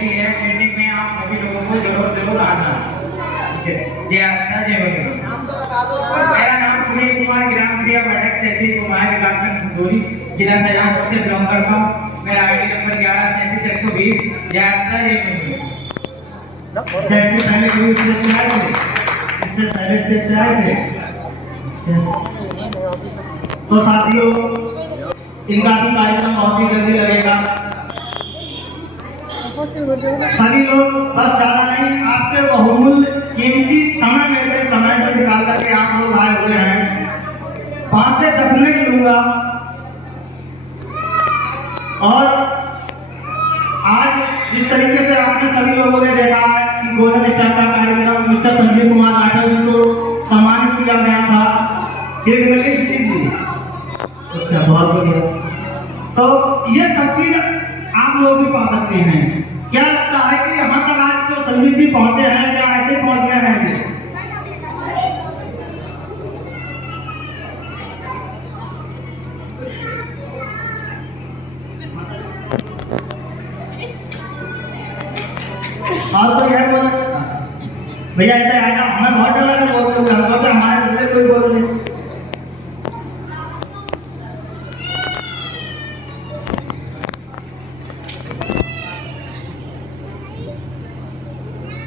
Meeting है, meeting में आप सभी लोगों को जरूर आना। जय आस्था जय बजरंग। मेरा नाम सुनील कुमार, ग्राम क्रिया बैठक तहसील कुमार विकासखंड संतोरी, जिला शाहजहांपुर से बिलोंग करता हूँ। मेरा आईडी नंबर 11373120। जय आस्था जय बजरंग। सबसे पहले गुरु से प्यार करें, इससे पहले से प्यार करें। तो साथियों, इनका भी कार्यक्रम बहुत ही जल्दी लगेगा। सभी लोग बस ज्यादा नहीं, आपके बहुमूल्य कीमती समय में से निकाल करके आप लोग आए हुए हैं। 5 से 10 मिनट लूंगा। और आज जिस तरीके से आपने सभी लोगों ने देखा है कि गोल्डन स्टार का कार्यक्रम मिस्टर संजीव कुमार राठौर जी को सम्मानित किया गया था। अच्छा, बहुत बढ़िया। तो ये सब चीज आप लोग भी पा सकते हैं। क्या लगता है कि यहाँ तक आज जो संजीव जी पहुंचे हैं, क्या ऐसे पहुंच गए हैं? और कोई है बोल भैया, ऐसा आएगा हमें बहुत डर लगा बोलते हुए, हम हमारे दूसरे कोई बोल नहीं।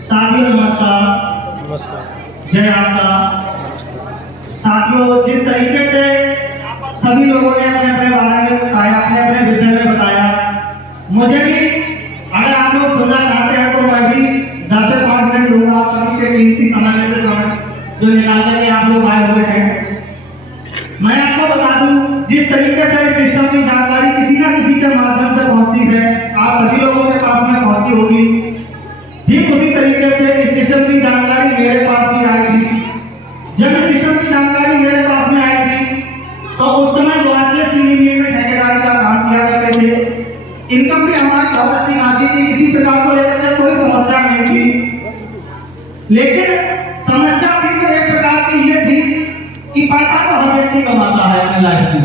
साथियों नमस्कार, जय आस्था। साथियों, जिस तरीके से सभी लोगों ने अपने अपने बारे में बताया, अपने अपने विषय में बताया, मुझे भी अगर आप लोग सुनना चाहते हैं तो मैं भी 10 से 5 मिनट लूंगा सभी से कीमती समय जो निकाल करके आप लोग आए हुए हैं। मैं आपको बता दूं, जिस तरीके से इस सिस्टम की जानकारी किसी न किसी के माध्यम से पहुंचती है, आप सभी लोगों के पास में पहुंची होगी, ठीक उसी तरीके से इस सिस्टम की जानकारी मेरे पास भी आई थी। जब इस सिस्टम की जानकारी मेरे पास में आई थी तो उस समय ग्वालियर चीनी में ठेकेदारी का काम किया करते थे। इनकम भी हमारी बहुत अच्छी आती थी, किसी प्रकार को लेकर के कोई समस्या नहीं थी। लेकिन समस्या भी तो एक प्रकार की ये थी कि पैसा तो हर व्यक्ति कमाता है अपनी लाइफ में,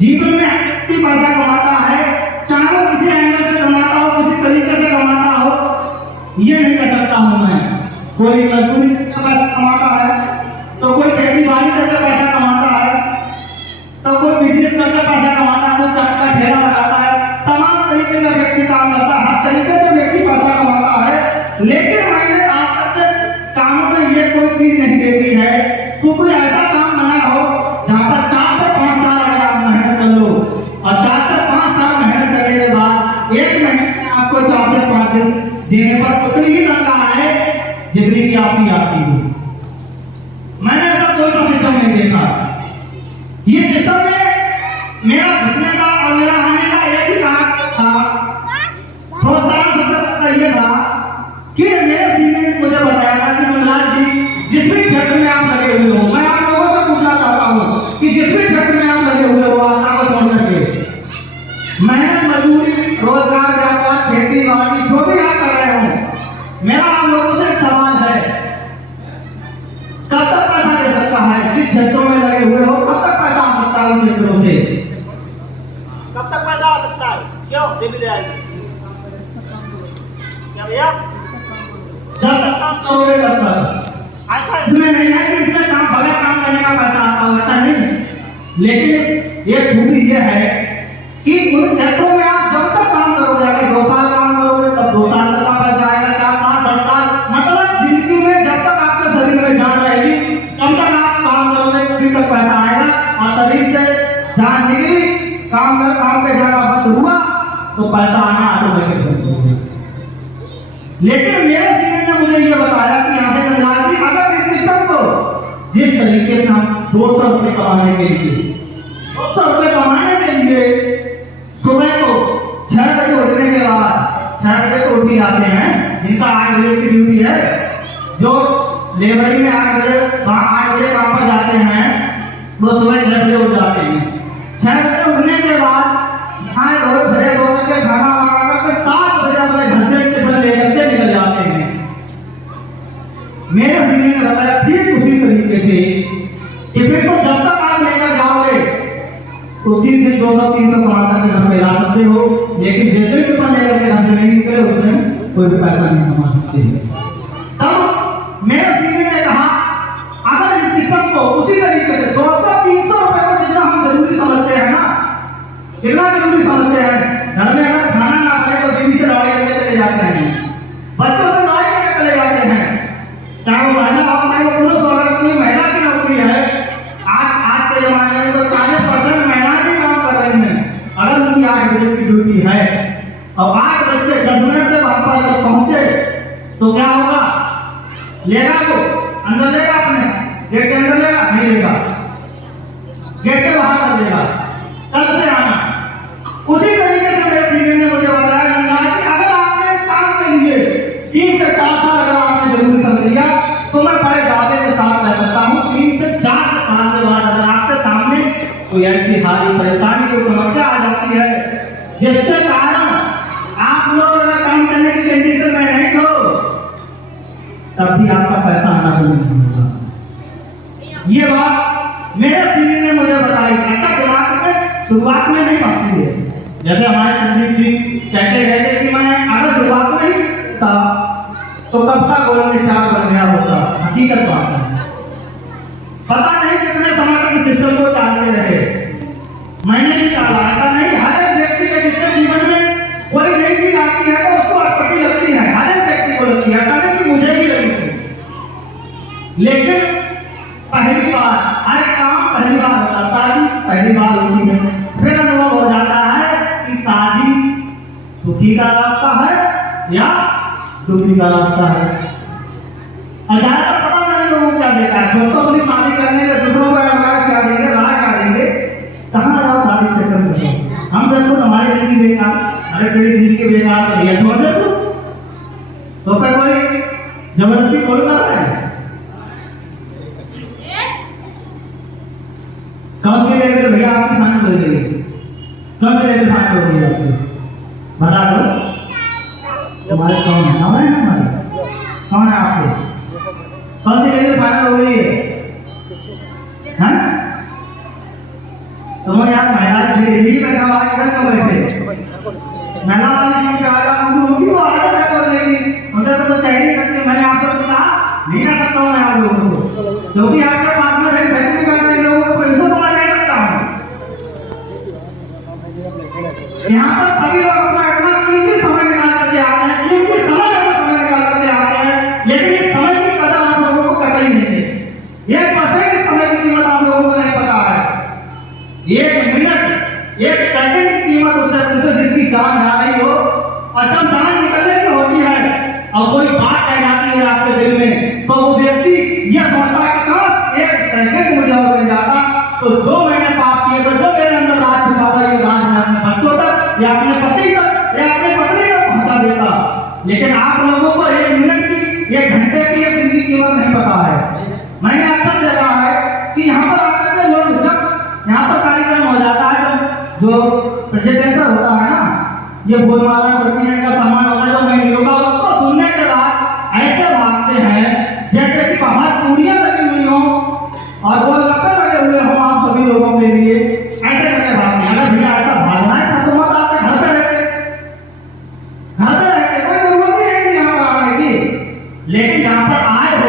जीवन में हर व्यक्ति पैसा कमाता है, चाहे वो किसी एंगल से कमाता हो, किसी तरीके से कमाता हो, ये नहीं कह सकता हूं मैं। कोई मजदूरी करके पैसा कमाता है, तो कोई खेती बाड़ी करके पैसा कमाता है, तो कोई बिजनेस करके पैसा कमाता है, कोई चाट का ठेला लगाता है। तमाम तरीके का व्यक्ति काम करता है, हर तरीके से व्यक्ति पैसा कमाता है। लेकिन मैंने आज तक के कामों में ये कोई चीज नहीं देखी है तो कोई ऐसा काम बना हो जहाँ पर 4 से 5 साल अगर आप मेहनत कर लो और 4 से 5 साल मेहनत करने के बाद 1 महीने में आपको 4 से 5 दिन देने पर उतनी ही तनख्वाह है जितनी की आपकी आती हो। मैंने ऐसा कोई सा सिस्टम नहीं देखा। ये सिस्टम में मेरा घुसने का और मेरा आने का एक ही कारण था, प्रोत्साहन सबसे ये था कि मेरे सीनियर ने मुझे बताया था कि मनलाल जी, जिस भी क्षेत्र में आप लगे हुए हो, मैं आप लोगों से पूछना चाहता हूँ कि जिस भी क्षेत्र में आप लगे हुए हो, आस्था को छोड़ करके मेहनत मजदूरी रोजगार व्यापार खेती बाड़ी जो भी आप कर रहे हो, मेरा आप लोगों से एक सवाल है, कब तक पैसा दे सकता है? जिस क्षेत्रों में लगे हुए हो कब तक पैसा आ सकता है? उन क्षेत्रों से कब तक पैसा आ सकता है? क्यों दे भी जाएगी क्या भैया? जब तक काम करोगे तब तक। ऐसा इसमें नहीं है कि इसमें काम बगैर काम करने का पैसा आता हो, ऐसा नहीं। लेकिन ये खूबी ये है कि उन क्षेत्रों में आप जब तक काम करोगे, अगर 2 साल काम करोगे तब 2 साल तक का पैसा आएगा, 4 5 10 साल, मतलब जिंदगी में जब तक आपके शरीर में जान रहेगी तब तक आप काम करोगे, तभी तक पैसा आएगा। और शरीर से जान निकली, काम पे जाना बंद हुआ तो पैसा आना ऑटोमेटिक बंद हो गया। लेकिन मेरे सीनियर ने मुझे ये बताया कि यहाँ से मनलाल जी, अगर इस सिस्टम को जिस तरीके से हम 200 रुपये कमाने के लिए 200 रुपये कमाने के लिए सुबह को 6 बजे उठने के बाद 6 बजे को उठी जाते हैं, जिनका 8 बजे की ड्यूटी है, जो लेबरी में 8 बजे काम पर जाते हैं, वो सुबह 6 बजे उठ जाते हैं। 6 बजे उठने के बाद नहाए धोए फ्रेश होकर के खाना वाना करके 7 बजे अपने घर से टिफिन लेकर के निकल जाते हैं। मेरे सीनियर ने बताया ठीक उसी तरीके से टिफिन को जब तक आप लेकर जाओगे तो 3 दिन 200 300 कमा करके घर पे ला सकते हो, लेकिन जिस दिन टिफिन लेकर के घर से नहीं निकले उस दिन कोई भी पैसा नहीं कमा सकते हैं। तब मेरे सीनियर ने कहा अगर इस सिस्टम को उसी तरीके से 200-300 रुपए को जितना हम जरूरी समझते हैं ना, कितना जरूरी समझते हैं, घर में अगर खाना ना खाए तो बीवी से लड़ाई करके चले जाते हैं, बच्चों से लड़ाई करके चले जाते हैं, चाहे वो महिला हो चाहे वो पुरुष हो, अगर कोई महिला की नौकरी है, आज के जमाने में तो 40% महिलाएं भी काम कर रही हैं। अगर उनकी 8 बजे की ड्यूटी है और 8 बज के 10 मिनट में वहां पर अगर पहुंचे तो क्या होगा? लेगा वो अंदर लेगा, अपने गेट के अंदर लेगा? नहीं लेगा, गेट के बाहर कर देगा, कल से आना। उसी तरीके से मेरे सीनियर ने मुझे बताया कि अगर आपने इस काम के लिए 3 से 4 साल अगर आपने जरूरी समझ लिया तो मैं बड़े दावे के साथ कह सकता हूँ 3 से 4 साल के बाद अगर आपके सामने कोई ऐसी हारी परेशानी कोई समस्या आ जाती है जिसके कारण आप लोग अगर काम करने की कंडीशन में नहीं हो, तब भी आपका पैसा आना नहीं होगा। ये बात मेरे सीनियर ने मुझे बताई। ऐसा दिमाग में शुरुआत में नहीं आती है। जैसे हमारे संदीप जी कहते रहते कि मैं अगर शुरुआत में ही था तो कब तक गवर्नमेंट स्टाफ बन गया होता। हकीकत बात है, पता नहीं कितने समय तक सिस्टम को डालते रहे, मैंने भी डाला। ऐसा नहीं, हर एक व्यक्ति के जिसके जीवन में कोई नई चीज आती है तो उसको अटपटी लगती है, हर एक व्यक्ति को लगती है। ऐसा नहीं कि मुझे ही लगी थी, लेकिन पहली बार हर काम पहली बार होता, शादी पहली बार होती है, फिर अनुभव हो जाता है कि शादी सुखी का रास्ता है या दुखी का रास्ता है। ज्यादातर पता नहीं लोगों को क्या देखा है, दोस्तों अपनी शादी करने के दूसरों को एडवाइस क्या देंगे, राह क्या देंगे, कहाँ जाओ शादी चक्कर में। हम जब तो हमारे दिल की बेकार, अरे तेरी दिल की बेकार तो ये छोड़ दे तो फिर कोई जबरदस्ती खोल कर रहा है। कब के लेकर भैया आपकी फाइनल हो गई, कब के लेकर फाइनल हो गई आपकी बता दो। तुम्हारे कौन है? हमारे हमारे कौन है आपके? कौन से लेकर फाइनल हो गई है? तुम यार महिला दिल्ली में कब आज कर बैठे महिला वाली की आजा होगी वो आगे तक कर लेगी, उनसे तो कुछ कह नहीं सकती। मैंने आप लोगों को कहा नहीं आ सकता हूँ मैं आप लोगों को, क्योंकि आपके पास में सर्टिफिकेट है, लोगों को पैसों को मैं नहीं सकता हूँ। यहाँ पर सभी लोग अपना इतना कीमती समय निकाल करके आते हैं, कीमती समय निकाल करके आते हैं, लेकिन इस समय की कदर आप लोगों को कतई नहीं है। 1% इस समय की कीमत आप लोगों को नहीं पता है। 1 मिनट 1 सेकंड की कीमत उससे जिसकी जान आ रही हो और जब जान निकलने की होती है और कोई बात कह जाती है आपके दिल में, तो वो व्यक्ति यह सोचता है कि काश 1 सेकंड मुझे और मिल जाता तो जो मैंने पाप किए थे, जो मेरे अंदर राज छुपा था, ये राज मैं अपने बच्चों तक या अपने पति तक या अपने पत्नी तक पहुंचा देता। लेकिन आप लोगों को 1 मिनट की 1 घंटे की 1 दिन की कीमत नहीं पता है। मैंने अक्सर देखा है कि यहाँ पर आकर के लोग जब यहाँ पर कार्यक्रम हो जाता है, जो प्रेजेंटेशन होता है ना, ये बोलमाला करती है, इनका सम्मान होता है, जो मैं योगा उसको सुनने के बाद ऐसे भागते हैं जैसे कि बाहर पूरियां लगी हुई हो और वो लगता लगे हुए हो आप सभी लोगों के लिए, ऐसे करके भागते हैं। अगर भैया ऐसा भागना है तो मत आते, घर पे रहते, कोई जरूरत नहीं है यहाँ पर आने की। लेकिन यहाँ पर आए हो,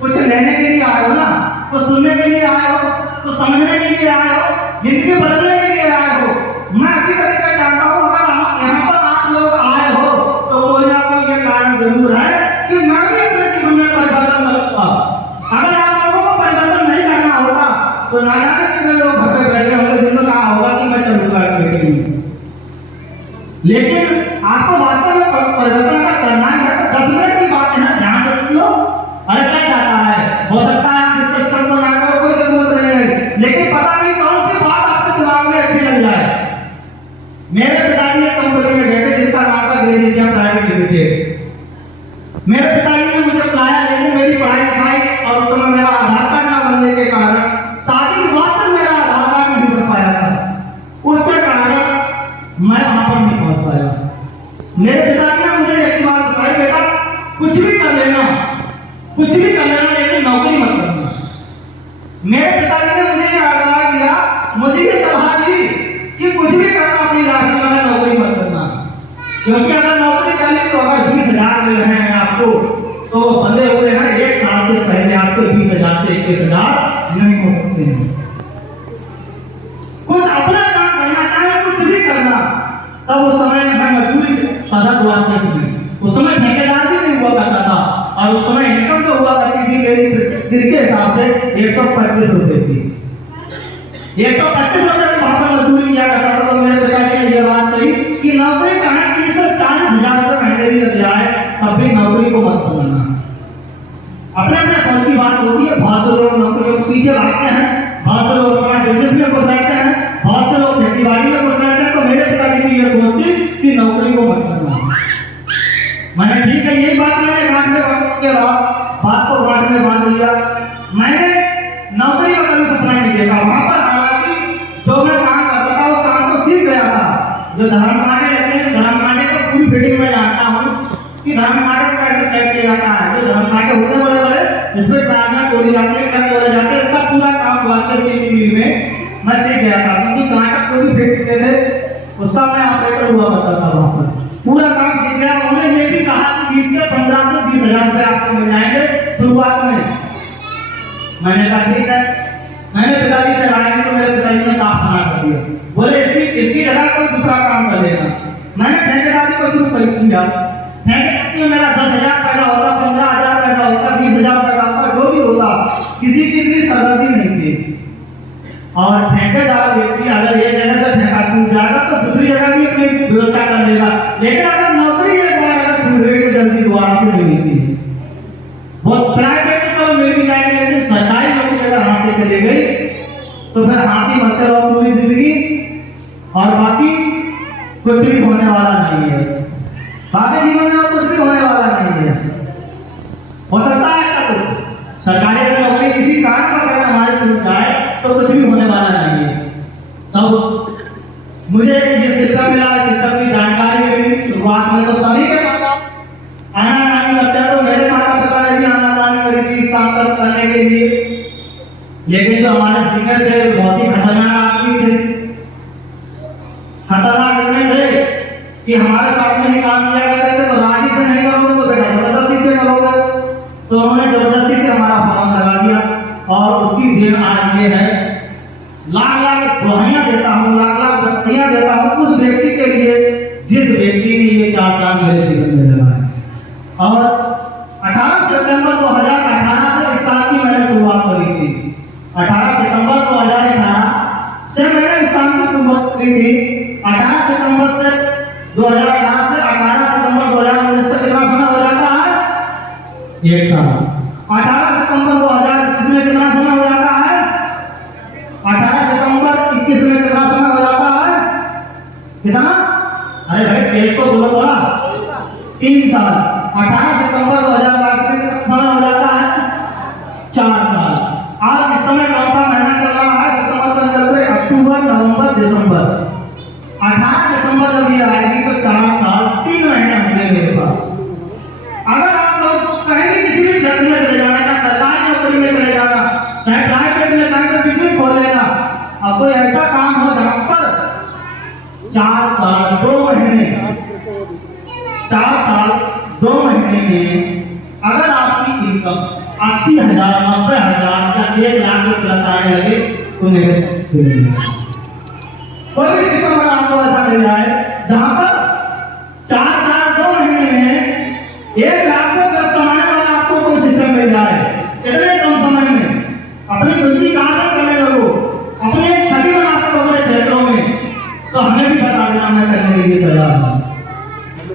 कुछ लेने के लिए आए हो ना, कुछ सुनने के लिए आए हो, कुछ समझने के लिए आए हो, जिंदगी बदलने के लिए आए हो। मैं अच्छी तरीके जानता हूँ अगर यहाँ पर आप लोग आए हो तो कोई ना कोई ये कारण जरूर है कि मैं भी अपने जीवन में परिवर्तन करूंगा। अगर आप लोगों को परिवर्तन नहीं करना होगा तो ना जाने कितने लोग घर पे बैठे होंगे जिनको कहा होगा कि मैं चलूंगा के लिए। लेकिन आपको वास्तव में परिवर्तन अगर करना है तो 10 मिनट की बात है ना, ध्यान रख लो। अरे क्या जाता है, हो सकता है आप इस सिस्टम को ना करो, कोई जरूरत नहीं है, लेकिन पता नहीं कौन सी बात आपके दिमाग में अच्छी लग जाए। मेरे पिताजी एक कंपनी में गए थे जिसका नाम था ग्रेस इंडिया प्राइवेट लिमिटेड। मेरे पिताजी ने मुझे बुलाया, लेकिन मेरी पढ़ाई लिखाई और उस समय मेरा आधार कार्ड ना बनने के कारण शादी के बाद तक मेरा आधार कार्ड नहीं बन पाया था। उसके कारण मैं वहां पर नहीं पहुंच पाया। मेरे पिताजी ने मुझे एक बात बताई, बेटा कुछ भी कर लेना, लेकिन नौकरी मत करना। मेरे पिताजी ने मुझे आगाह किया, मुझे ये सलाह दी कि कुछ भी करना अपनी लाइफ में नौकरी मत करना, क्योंकि अगर चलिए तो अगर 20,000 मिल रहे हैं आपको तो बंधे हुए हैं 1 साल से पहले आपको 20,000 से 21,000 नहीं हो सकते हैं। कुछ अपना काम करना चाहे कुछ भी करना, तब उस समय मैं मजदूरी पता हुआ करती, उस समय ठेकेदार भी नहीं हुआ करता था और उस समय इनकम जो हुआ करती थी मेरी दिन के हिसाब से 125 रुपए थी। 125 रुपए वहां पर मजदूरी किया करता था। तो मेरे पिताजी ने यह बात कही कि नौकरी कहाँ 30-40,000 रुपए महीने भी लग जाए तब भी नौकरी को मत करना। अपने अपने सर की बात होती है, बहुत से लोग नौकरियों के पीछे भागते हैं, बहुत से लोग अपना बिजनेस में घुस जाते हैं, बहुत से लोग खेती बाड़ी में घुस जाते हैं। तो मेरे पिताजी की यह सोच थी कि नौकरी को मत करना। मैंने ठीक है यही बात मैंने गांठ में बांधने के बाद बात को गांठ में बांध लिया। मैंने नौकरी का कभी सपना नहीं देखा। वहां पर हालांकि जो मैं काम करता था वो काम को सीख गया था। जो धर्म कांटे रहते हैं, धर्म कांटे को पूरी फील्डिंग में जानता हूँ कि धर्म कांटे को कैसे सेट किया जाता है। जो धर्म कांटे होते बड़े बड़े इसमें प्रार्थना बोली जाती है, क्या बोले जाते हैं, इसका पूरा काम वास्तव में मैं सीख गया था। क्योंकि कांटा को भी फेंकते थे, उसका मैं ऑपरेटर हुआ करता था। वहां पर पूरा काम सीख गया। उन्होंने ये भी कहा कि 20 से 15 से 20,000 रुपए आपको मिल जाएंगे शुरुआत में। मैंने कहा ठीक है। मैंने पिताजी से राय तो मेरे पिताजी ने साफ मना कर दिया, बोले इसकी जगह कोई दूसरा काम कर लेना। मैंने ठेकेदारी को शुरू कर दिया। ठेकेदारी में मेरा 10,000 पैदा होता, 15,000 पैदा होता, 20,000 पैदा होता, जो भी होता, किसी की भी सरदर्दी नहीं थी। और ठेकेदार व्यक्ति अगर एक जगह से ठेका टूट जाएगा तो दूसरी जगह भी अपनी व्यवस्था कर लेगा, लेकिन अगर नौकरी एक बार अगर छूट गई तो जल्दी दोबारा से नहीं मिलती है। वो प्राइवेट तो मिल भी जाएगी, लेकिन सरकारी नौकरी अगर हाथ से चली गई तो फिर हाथी बनते रहो पूरी जिंदगी और बाकी कुछ भी होने वाला नहीं है। बाकी जीवन में कुछ भी होने वाला नहीं है। हो सकता है कुछ सरकारी नौकरी किसी कारण पर अगर हमारे छूट जाए तो कुछ भी होने वाला नहीं है। तब मुझे ये सिस्टम मिला, सिस्टम की जानकारी मिली। शुरुआत में तो सभी के आना-जानी करते हैं, तो मेरे माता पिता ने भी आना-जानी करी थी काम करने के लिए। लेकिन जो हमारे सीनियर थे बहुत ही खतरनाक आदमी थे। खतरनाक इतने थे कि हमारे साथ में ही काम किया करते थे। तो राजी से नहीं करोगे तो बेटा जबरदस्ती से करोगे। तो उन्होंने जबरदस्ती से हमारा फॉर्म लगा दिया और उसकी देन आज ये है, लाख लाख दुआएं देता हूँ, लाख लाख बत्तियां देता हूँ उस व्यक्ति के लिए जिस व्यक्ति ने ये 4 काम मेरे जीवन में लगाए। और 18 सितंबर 2018 से इस काम की मैंने शुरुआत करी थी। 18 सितंबर 2018 से मैंने इस काम की शुरुआत करी थी। 18 सितंबर से 2018 से 18 सितंबर 2019 तक कितना समय हो जाता है? 1 साल। 18 सितंबर 2021 में कितना समय हो जाता है? 18 सितंबर 21 में कितना समय हो जाता है? कितना? अरे भाई तेज को बोलो थोड़ा। 3 साल। 18 सितंबर 2022 में कितना समय हो जाता है? 4 साल। आज इस समय कौन सा महीना चल रहा है? सितंबर में चल रहे अक्टूबर, नवंबर, दिसंबर। 18 दिसंबर जब ये आएगी तो 4 साल 3 महीने होंगे मेरे पास। अगर आप लोग कहीं भी किसी भी क्षेत्र में चले जाना, चाहे सरकारी नौकरी में चले जाना, चाहे प्राइवेट में, चाहे बिजनेस खोल लेना, अब कोई ऐसा काम हो जहां पर 4 साल 2 महीने 4 साल 2 महीने में अगर आपकी इनकम 80,000, 90,000 या 1 लाख से प्लस आने लगे तो मेरे कोई भी सिस्टम अगर आपको ऐसा मिल जाए जहां पर 4 साल 2 महीने में 1 लाख से प्लस कमाने वाला आपको कोई सिस्टम मिल जाए इतने कम समय में, अपनी जिंदगी कहां तक करने लगो, अपनी एक छवि बना सको अपने क्षेत्रों में, तो हमें भी बता देना, मैं करने के लिए तैयार हूं।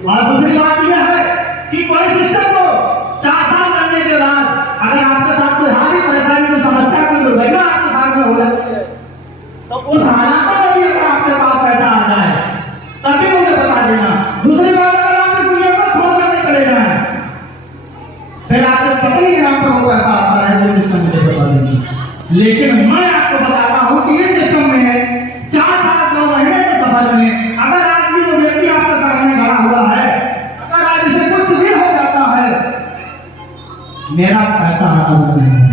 और दूसरी बात यह है कि कोई सिस्टम को 4 साल करने के बाद अगर आपके साथ कोई हानि परेशानी, कोई समस्या, कोई दुर्घटना आपके साथ में हो जाती है तो उस हालातों में भी अगर आपके पास पैसा आ जाए तभी मुझे बता देना। दूसरी बात, अगर आप इस दुनिया को छोड़ करके चले जाए फिर आपके पत्नी के नाम पर वो पैसा आता है, वो सिस्टम मुझे बता देंगे। लेकिन मैं आपको बताता हूं कि इस सिस्टम में है 4 साल 2 महीने के सफर में अगर आज भी जो व्यक्ति आपके सामने खड़ा हुआ है, अगर आज इसे कुछ भी हो जाता है, मेरा पैसा आना बंद नहीं होगा।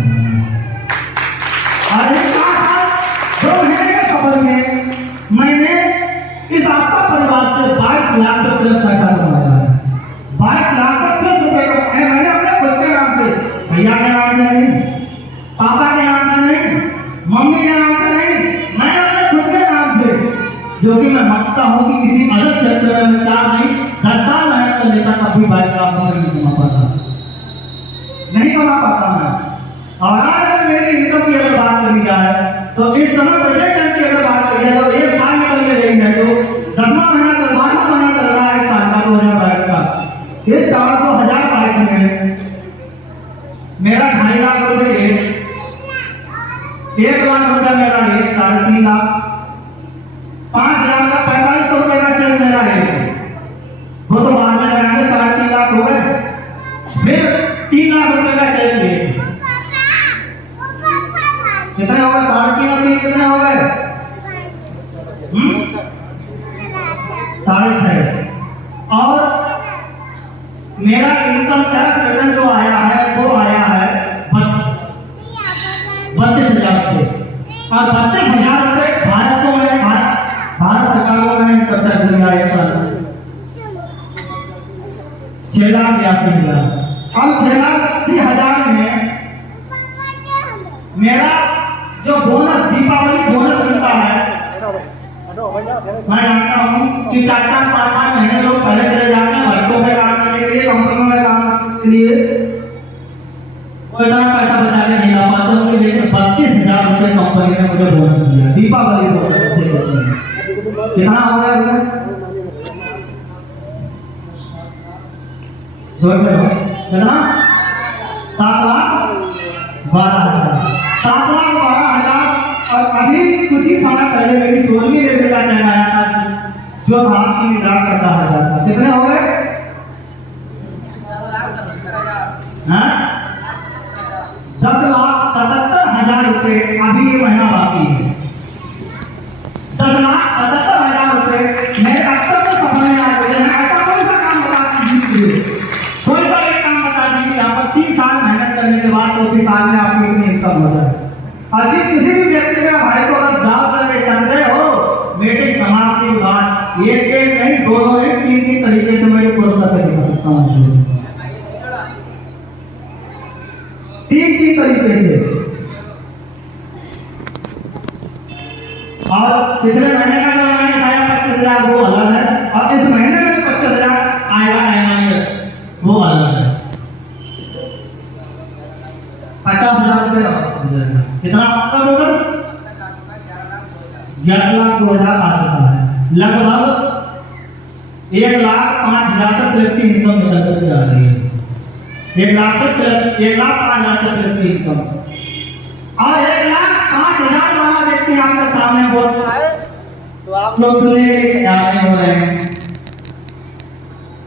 और इस 4 साल 2 महीने के सफर में मैंने इस आपका परिवार से 22 लाख से प्लस पैसा कमाया है। कि मैं मानता हूँ कि किसी अलग क्षेत्र में मैं 4 नहीं 10 साल मेहनत कर लेता तब भी 22 लाख रुपए नहीं कमा पाता, नहीं कमा पाता मैं। और आज अगर मेरी इनकम की अगर बात करी जाए तो इस समय प्रेजेंट टाइम की अगर बात करी जाए तो 1 साल निकल के रही है, जो 10वां महीना 12वां महीना चल रहा है इस साल का 2022 का। इस साल 2022 में मेरा 2.5 लाख रुपए है, 1 लाख रुपया मेरा है, 3.5 लाख, 5 लाख का 4500 रुपए का चेक मेरा है, वो तो बाद में लगाएंगे 3.5 लाख हो गए। फिर 3 लाख रुपए का चेक है, कितने हो गए? 3.5 कितने हो गए? 6.5। और मेरा इनकम टैक्स रिटर्न जो आया है वो आया है 32,000 रुपये, और 32,000 रुपये भारत सरकार को मैंने खर्चा दिया एक साल 6,82,000। और 6,80,000 में मेरा जो बोनस दीपावली बोनस मिलता है, मैं जानता हूँ कि 4-5 महीने लोग पहले चले जाते हैं वर्षों में काम करने के लिए, कंपनियों में काम करने के लिए, वो इतना पैसा बचा के नहीं ला पाते उनके लिए। 32,000 रुपये कंपनी ने मुझे बोनस दिया, दीपावली बोनस। कितना हो गया भैया? कितना? 7,12,000। 7,12,000। और अभी कुछ ही समय पहले मेरी 16वीं लेवल का चैनल आया था जो था 3,47,000 था। कितने हो गए? 10,77,000 रुपये अभी ये महीना बाकी है। 10,77,000 रुपये मेरे अब तक तो सफल नहीं आ रहे हैं। ऐसा कौन सा काम बता दीजिए, कोई सा एक काम बता दीजिए यहाँ पर 3 साल मेहनत करने के बाद 24 साल में आपकी इतनी इनकम हो जाए। अभी किसी भी व्यक्ति का भाई को अगर जॉब करके चलते हो बेटे समाज की बात एक नहीं 2 नहीं 3 तरीके से मैं पूरा करके दिखा सकता हूँ, 3 तरीके से। और पिछले महीने का जो मैंने दिखाया 25,000 वो अलग है, और इस महीने में 25,000 आएगा MIS वो अलग है। 50,000 रुपये कितना आपका टोटल? 11,02,000 आ रहा है। लगभग 1,05,000 तक प्लस की इनकम निकल कर आ रही है। 1,05,000 तक प्लस की इनकम, और 1,05,000 वाला व्यक्ति आपके सामने बोल रहा है तो आप लोग सुनने के लिए तैयार नहीं हो रहे हैं।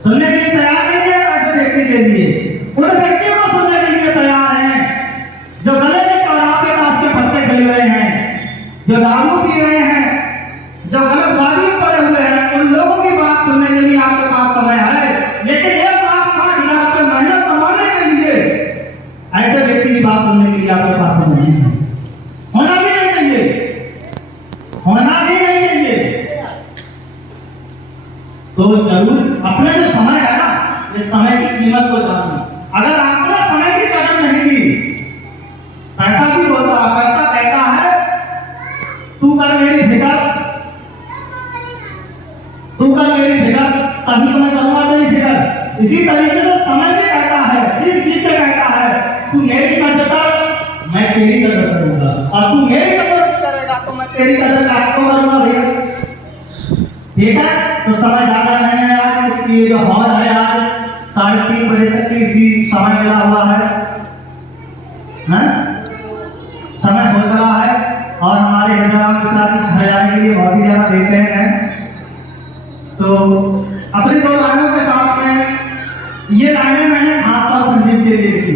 सुनने के लिए तैयार नहीं है ऐसे व्यक्ति के लिए। उन व्यक्तियों को सुनने के लिए तैयार है जो गले में शराब के पास के पत्ते खिल रहे हैं, जो दारू पी रहे हैं, जो गलत बाजी पड़े हुए हैं, उन लोगों की बात सुनने के लिए आपके पास समय है। लेकिन 1,05,000 रुपये मेहनत कमाने के लिए ऐसे व्यक्ति की बात सुनने के लिए आपके पास समय नहीं है। होना भी नहीं चाहिए, होना भी नहीं चाहिए। तो जरूर अपने जो समय है ना, इस समय की कीमत को जानना। अगर आपने समय की कदर नहीं की, पैसा भी बोलता है, पैसा कहता है तू कर मेरी फिक्र, तू कर मेरी फिक्र तभी तो मैं करूंगा तेरी फिक्र। इसी तरीके से समय भी कहता है, चीज चीज से कहता है तू मेरी कदर कर मैं तेरी कदर करूंगा, और तू मेरी कदर करेगा तो मैं तेरी कदर आपको करूंगा भैया। ठीक है, तो समय ज्यादा नहीं है आज, ये जो हॉल है आज 3:30 बजे तक की इसकी समय मिला हुआ है, समय हो चला है, और हमारे हृदय पिताजी घर जाने के लिए बहुत ही ज्यादा देते हैं। तो अपनी 2 लाइनों के साथ में ये लाइनें मैंने खास तौर पर संजीव के लिए लिखी।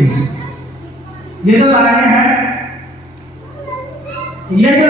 ये जो लाइनें हैं ये